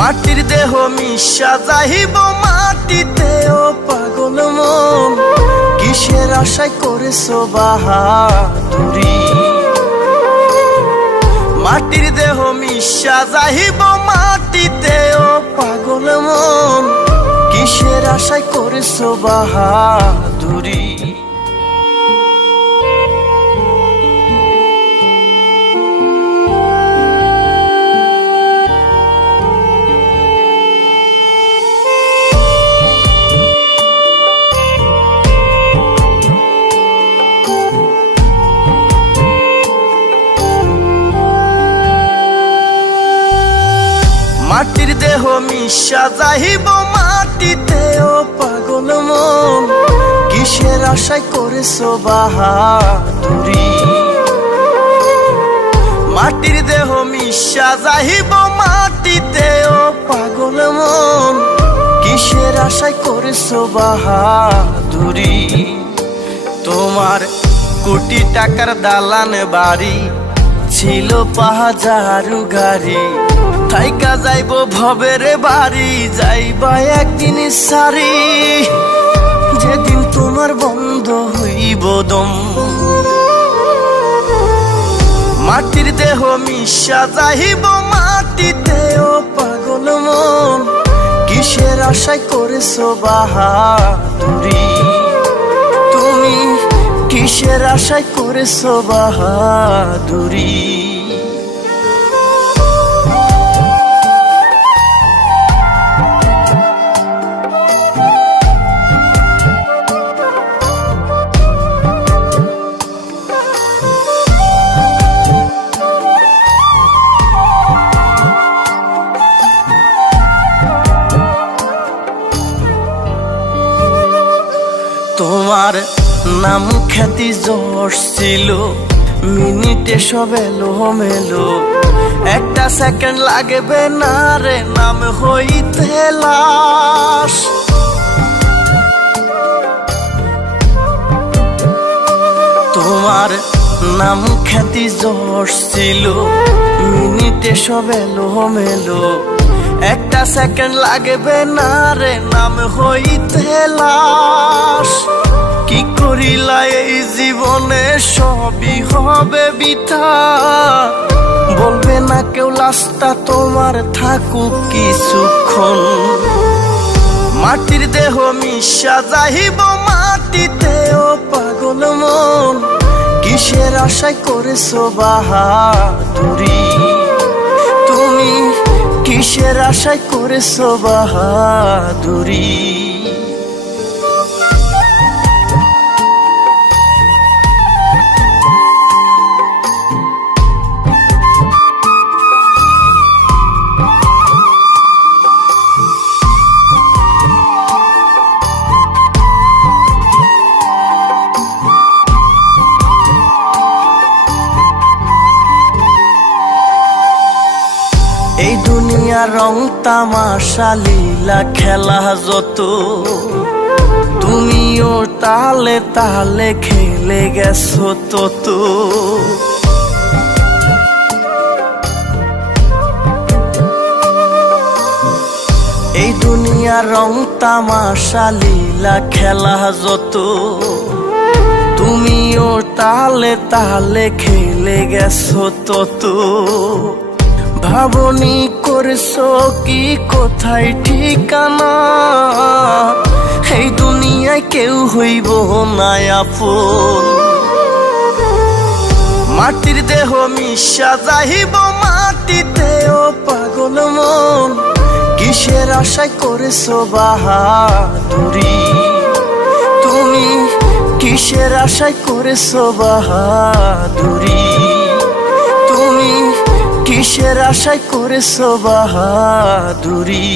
মাটির দেহ মিশা যাহিব মাটিতে, ও পাগল মন। কিসের আশায় করেছ বাহাদুরি? মাটির দেহ মিশা যাহিব মাটিতে, ও পাগল মন। কিসের আশায় করেছ বাহাদুরি? মাটির দেহ মিশা যাহিব মাটিতে, ও পাগল মন। কিসের আশায় করেছ বাহাদুরি? মাটির দেহ মিশা যাহিব মাটিতে, ও পাগল মন। কিসের আশায় করেছ বাহাদুরি? তোমার কোটি টাকার দালান বাড়ি ছিল পাহাজারু গাড়ি। থাইকা যাইব ভবের বাড়ি, যাইবা একদিন সারি। যেদিন তোমার বন্ধ হইব দম। মাটির দেহ মিশা যাইব মাটিতে, ও পাগল মন। কিসের আশায় করেছ বাহাদুরি? তুমি কিসের আশায় করেছ বাহাদুরি? তোমার নাম খ্যাতি জোশ ছিল, মিনিটে সব এলো মেলো একটা সেকেন্ড লাগবে না রে, নাম হইতে লাশ। তোমার নাম খ্যাতি যশ ছিল, মিনিটে সব এলো মেলো একটা সেকেন্ড লাগবে না রে, নাম হইতে লাশ। জীবনে সবই হবে বিথা। বলবে না কেউ লাশটা তোমার থাকুক কিছুক্ষণ। মাটির দেহ মিশা যাহিব মাটিতে, ও পাগল মন। কিসের আশায় করেছ বাহাদুরি? তুমি কিসের আশায় করেছ বাহাদুরি? দুনিয়া রং তামাশা, লীলা খেলা যত। তুমিও তালে তালে খেলে গেছো তত। এই দুনিয়া রং তামাশা, লীলা খেলা যত। তুমিও তালে তালে খেলে গেছো তত। ভাবনি করছ কি? কোথায় ঠিকানা? এই দুনিয়ায় কেউ হইব না আপন। মাটির দেহ মিশা মাটিতে ও পাগল মন। কিসের আশায় করেছ বাহাদুরি? তুমি কিসের আশায় করেছ বাহাদুরি? কিসের আশায় করেছ বাহাদুরি।